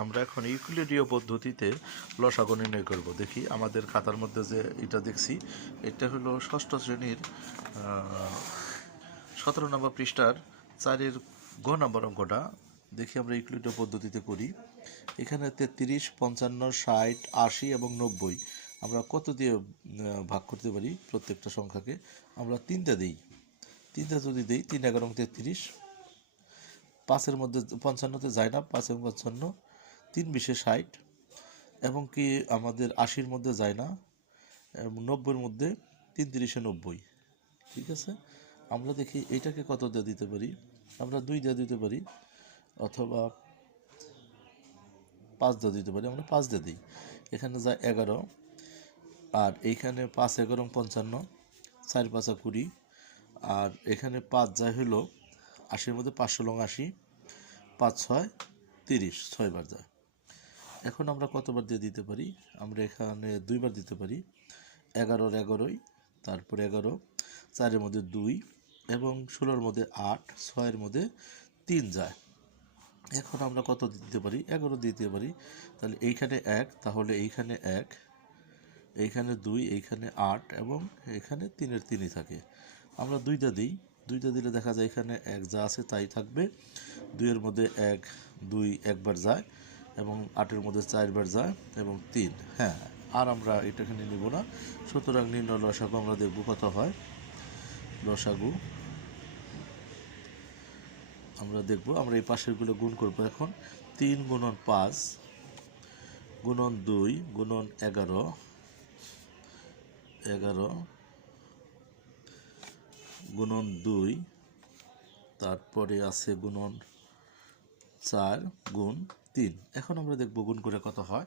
আমরা এখন ইউক্লিডীয় পদ্ধতিতে লসাগু নির্ণয় করব। দেখি আমাদের খাতার মধ্যে যে এটা দেখছি, এটা হলো ষষ্ঠ শ্রেণীর 17 নম্বর পৃষ্ঠার 4-এর গ নম্বর অঙ্কটা। দেখি আমরা ইউক্লিডীয় পদ্ধতিতে করি। এখানে 33, 55, 60, 80 এবং 90 আমরা কত দিয়ে ভাগ করতে পারি? প্রত্যেকটা সংখ্যাকে আমরা 3টা দিই। 3টা যদি দিই, 3 11 33, 5-এর মধ্যে 55-তে যায় না, 5 এবং 55, 3 20 60 এবং কি আমাদের 80-র মধ্যে যায় না, 90-এর মধ্যে 3 30 90। ঠিক আছে, আমরা দেখি এইটাকে কত দিয়ে দিতে পারি। আমরা 2 দিয়ে দিতে পারি অথবা 5 দিয়ে দিতে পারি। আমরা 5 দিয়ে দিই। এখানে যায় 11 আর এইখানে 5 11 55, 4 5 20 আর এখানে 5 যায় হলো 80-এর মধ্যে 5 16 80, 5 6 30, 6 বার যায়। এখন আমরা কতবার দিয়ে দিতে পারি? আমরা এখানে 2 বার দিতে পারি। 11-র 11ই, তারপর 11, 4-এর মধ্যে 2 এবং 16-র মধ্যে 8, 6-এর মধ্যে 3 যায়। এখন আমরা কত দিতে পারি? 11 দিতে পারি। তাহলে এইখানে 1, তাহলে এইখানে 1, এইখানে 2, এইখানে 8 এবং এখানে 3-এর 3ই থাকে। আমরা 2টা দিই। 2টা দিলে দেখা যায় এখানে 1 যা আছে তাই থাকবে। 2-এর মধ্যে 1 2 একবার যায় এবং 8-এর মধ্যে 4 বার যায় এবং 3। হ্যাঁ, আর আমরা এটাখানে নিব না। সুতরাং নির্ণয় লসাগু আমরা দেখব কত হয়। লসাগু আমরা দেখব, আমরা এই পাশেরগুলো গুণ করব। এখন 3 গুণন 5 গুণন 2 গুণন 11 গুণন 2, তারপরে আছে গুণন 4 গুণ 3। এখন আমরা দেখব গুণ করে কত হয়।